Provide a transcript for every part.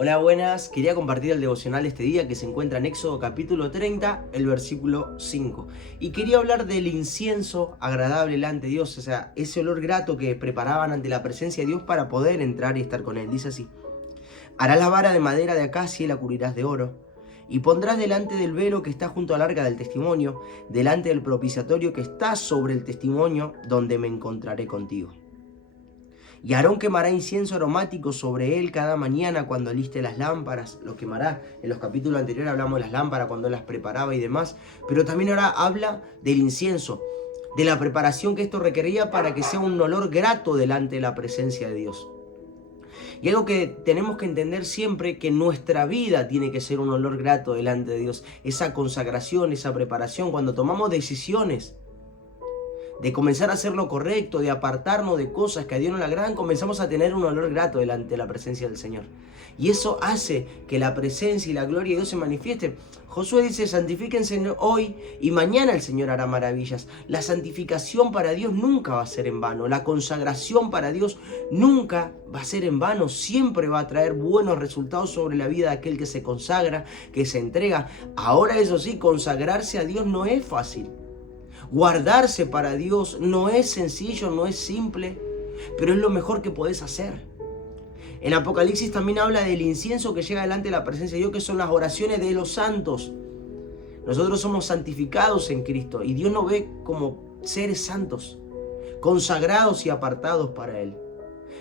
Hola, buenas. Quería compartir el devocional este día que se encuentra en Éxodo capítulo 30, el versículo 5. Y quería hablar del incienso agradable delante de Dios, o sea, ese olor grato que preparaban ante la presencia de Dios para poder entrar y estar con Él. Dice así: harás la vara de madera de acacia y la cubrirás de oro. Y pondrás delante del velo que está junto al arca del testimonio, delante del propiciatorio que está sobre el testimonio, donde me encontraré contigo. Y Aarón quemará incienso aromático sobre él cada mañana cuando aliste las lámparas. Lo quemará. En los capítulos anteriores hablamos de las lámparas, cuando las preparaba y demás. Pero también ahora habla del incienso, de la preparación que esto requería para que sea un olor grato delante de la presencia de Dios. Y algo que tenemos que entender siempre, que nuestra vida tiene que ser un olor grato delante de Dios. Esa consagración, esa preparación, cuando tomamos decisiones de comenzar a hacer lo correcto, de apartarnos de cosas que a Dios no le agradan, comenzamos a tener un olor grato delante de la presencia del Señor. Y eso hace que la presencia y la gloria de Dios se manifieste. Josué dice: santifíquense hoy y mañana el Señor hará maravillas. La santificación para Dios nunca va a ser en vano. La consagración para Dios nunca va a ser en vano. Siempre va a traer buenos resultados sobre la vida de aquel que se consagra, que se entrega. Ahora, eso sí, consagrarse a Dios no es fácil. Guardarse para Dios no es sencillo, no es simple, pero es lo mejor que podés hacer. En Apocalipsis también habla del incienso que llega delante de la presencia de Dios, que son las oraciones de los santos. Nosotros somos santificados en Cristo y Dios nos ve como seres santos, consagrados y apartados para Él.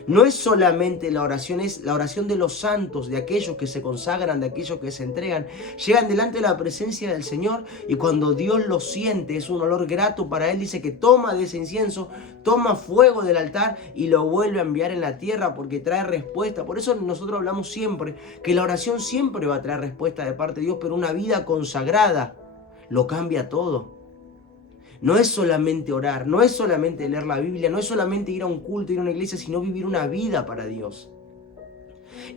No es solamente la oración, es la oración de los santos, de aquellos que se consagran, de aquellos que se entregan. Llegan delante de la presencia del Señor y cuando Dios lo siente, es un olor grato para Él. Dice que toma de ese incienso, toma fuego del altar y lo vuelve a enviar en la tierra porque trae respuesta. Por eso nosotros hablamos siempre que la oración siempre va a traer respuesta de parte de Dios, pero una vida consagrada lo cambia todo. No es solamente orar, no es solamente leer la Biblia, no es solamente ir a un culto, ir a una iglesia, sino vivir una vida para Dios.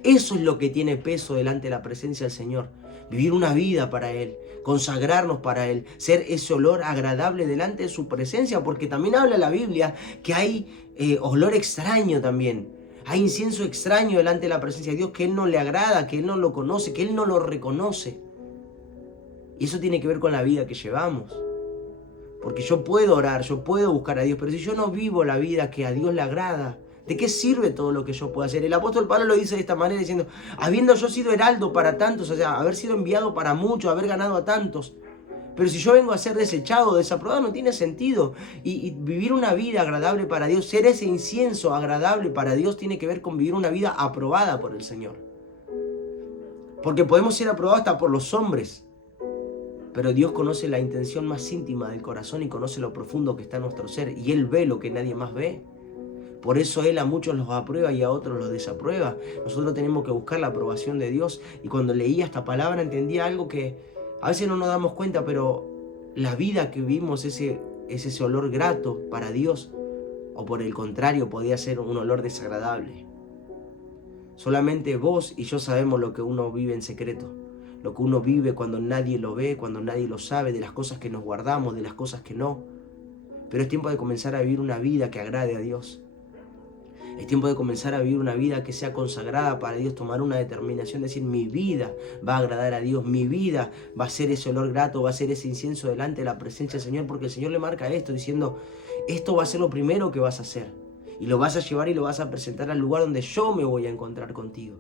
Eso es lo que tiene peso delante de la presencia del Señor. Vivir una vida para Él, consagrarnos para Él, ser ese olor agradable delante de su presencia, porque también habla la Biblia que hay olor extraño también. Hay incienso extraño delante de la presencia de Dios que Él no le agrada, que Él no lo conoce, que Él no lo reconoce. Y eso tiene que ver con la vida que llevamos. Porque yo puedo orar, yo puedo buscar a Dios, pero si yo no vivo la vida que a Dios le agrada, ¿de qué sirve todo lo que yo pueda hacer? El apóstol Pablo lo dice de esta manera, diciendo: habiendo yo sido heraldo para tantos, o sea, haber sido enviado para muchos, haber ganado a tantos, pero si yo vengo a ser desechado, desaprobado, no tiene sentido. Y vivir una vida agradable para Dios, ser ese incienso agradable para Dios, tiene que ver con vivir una vida aprobada por el Señor. Porque podemos ser aprobados hasta por los hombres, pero Dios conoce la intención más íntima del corazón y conoce lo profundo que está en nuestro ser. Y Él ve lo que nadie más ve. Por eso Él a muchos los aprueba y a otros los desaprueba. Nosotros tenemos que buscar la aprobación de Dios. Y cuando leía esta palabra entendía algo que a veces no nos damos cuenta, pero la vida que vivimos es ese olor grato para Dios. O por el contrario, podía ser un olor desagradable. Solamente vos y yo sabemos lo que uno vive en secreto. Lo que uno vive cuando nadie lo ve, cuando nadie lo sabe, de las cosas que nos guardamos, de las cosas que no. Pero es tiempo de comenzar a vivir una vida que agrade a Dios. Es tiempo de comenzar a vivir una vida que sea consagrada para Dios, tomar una determinación, decir: mi vida va a agradar a Dios, mi vida va a ser ese olor grato, va a ser ese incienso delante de la presencia del Señor, porque el Señor le marca esto, diciendo: esto va a ser lo primero que vas a hacer. Y lo vas a llevar y lo vas a presentar al lugar donde yo me voy a encontrar contigo.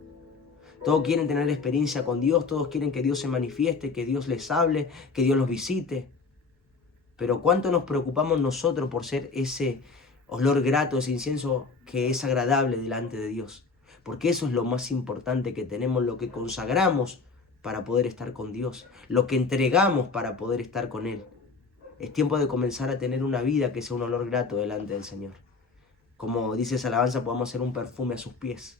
Todos quieren tener experiencia con Dios, todos quieren que Dios se manifieste, que Dios les hable, que Dios los visite. Pero ¿cuánto nos preocupamos nosotros por ser ese olor grato, ese incienso que es agradable delante de Dios? Porque eso es lo más importante que tenemos, lo que consagramos para poder estar con Dios, lo que entregamos para poder estar con Él. Es tiempo de comenzar a tener una vida que sea un olor grato delante del Señor. Como dice esa alabanza, podamos ser un perfume a sus pies.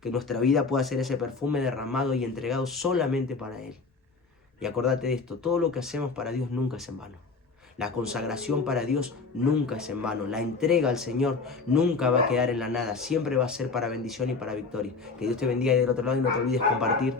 Que nuestra vida pueda ser ese perfume derramado y entregado solamente para Él. Y acordate de esto: todo lo que hacemos para Dios nunca es en vano. La consagración para Dios nunca es en vano. La entrega al Señor nunca va a quedar en la nada. Siempre va a ser para bendición y para victoria. Que Dios te bendiga, y del otro lado, y no te olvides compartir